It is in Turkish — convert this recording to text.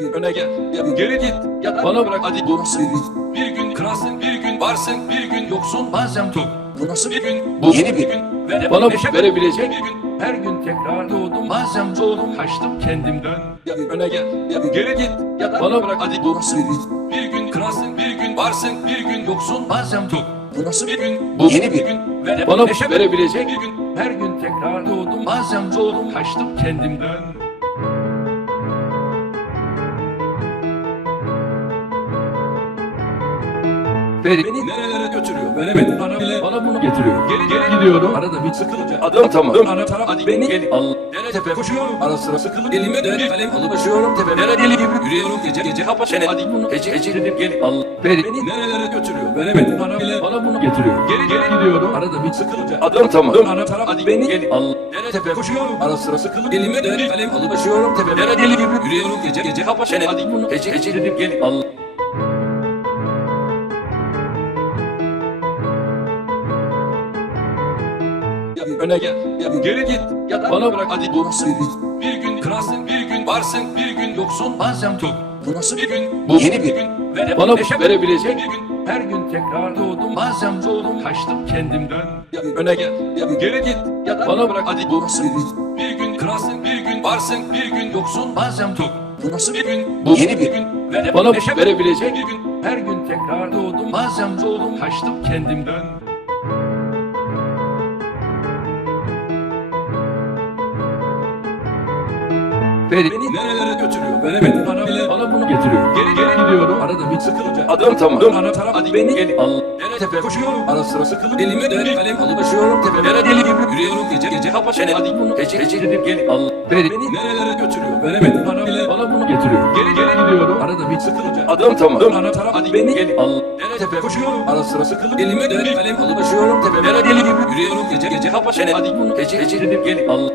Öne gel. Geri git. Ya da Bana bırak. Hadi Bu nasıl bir bir gün kralsın, bir gün varsın, bir gün yoksun, bazen tok. Bu nasıl Bir gün Bu yeni bir- gün ve Bana neşe verebilecek bir gün her gün tekrar doğdum, bazen doğdum, kaçtım kendimden. Öne gel. Geri git. Ya da Bana bırak. Hadi Bu nasıl bir bir gün kralsın, bir gün varsın, bir gün yoksun, bazen tok. Bu nasıl Bir gün Bu yeni bir- gün ve Bana neşe verebilecek bir gün her gün tekrar doğdum, bazen doğdum, kaçtım kendimden. Beni, nerelere götürüyor veremedim bana bile. bana bunu getiriyor. Geri geri Gidiyorum. Arada bir sıkılınca Adım tamam. Dön ana taraf hadi Beni- gel. Allah. Dere tepe koşuyorum ara sıra sıkılıp elime de bir kalem alıp başıyorum tepe. Dere deli gibi yürüyorum gece gece kapa çene hadi bunu hece hece dedim gel. Allah. Beni, Beni nerelere götürüyor veremedim bana bile. bana bunu getiriyor. Geri geri Gidiyorum. Arada bir sıkılınca Adım tamam. Dön ana taraf hadi Beni- gel. Allah. Dere tepe koşuyorum ara sıra sıkılıp elime de bir kalem alıp başıyorum tepe. Dere deli gibi yürüyorum gece gece kapa çene hadi bunu hece hece dedim gel. Öne gel. Geri git. Ya da Bana- bırak. hadi Bu nasıl bir Bir gün kralsın, bir gün varsın, bir gün yoksun, bazen tok. Bu nasıl Bir gün Bu yeni bir- gün ve Bana neşe- verebilecek bir gün. Her gün tekrar doğdum, bazen doğdum, kaçtım kendimden. Öne gel. Geri git. Ya da Bana- bırak. Hadi Bu nasıl bir bir gün kralsın, bir gün varsın, bir gün yoksun, bazen tok. Bu nasıl Bir gün Bu yeni bir- gün ve Bana neşe- verebilecek bir gün. her gün tekrar doğdum, bazen doğdum, kaçtım kendimden. Beni, Beni nerelere götürüyor veremedim bana bile. bana bunu getiriyor. Geri geri Gidiyorum. Arada bir sıkılınca Adım tamam. Dön ana taraf hadi Beni- gel. Allah. Dere tepe koşuyorum ara sıra sıkılıp elime de kalem alıp başıyorum tepe. Dere deli gibi yürüyorum gece gece kapa çene hadi bunu hece hece dedim gel. Allah. Beni, Beni nerelere götürüyor veremedim bana bile. bana bunu getiriyor. Geri geri Gidiyorum. Arada bir sıkılınca Adım tamam. Dön ana taraf hadi Beni- gel. Allah. Dere tepe koşuyorum ara sıra sıkılıp elime de kalem alıp başıyorum tepe. Dere deli gibi yürüyorum gece gece kapa çene hadi bunu hece hece dedim gel. Allah.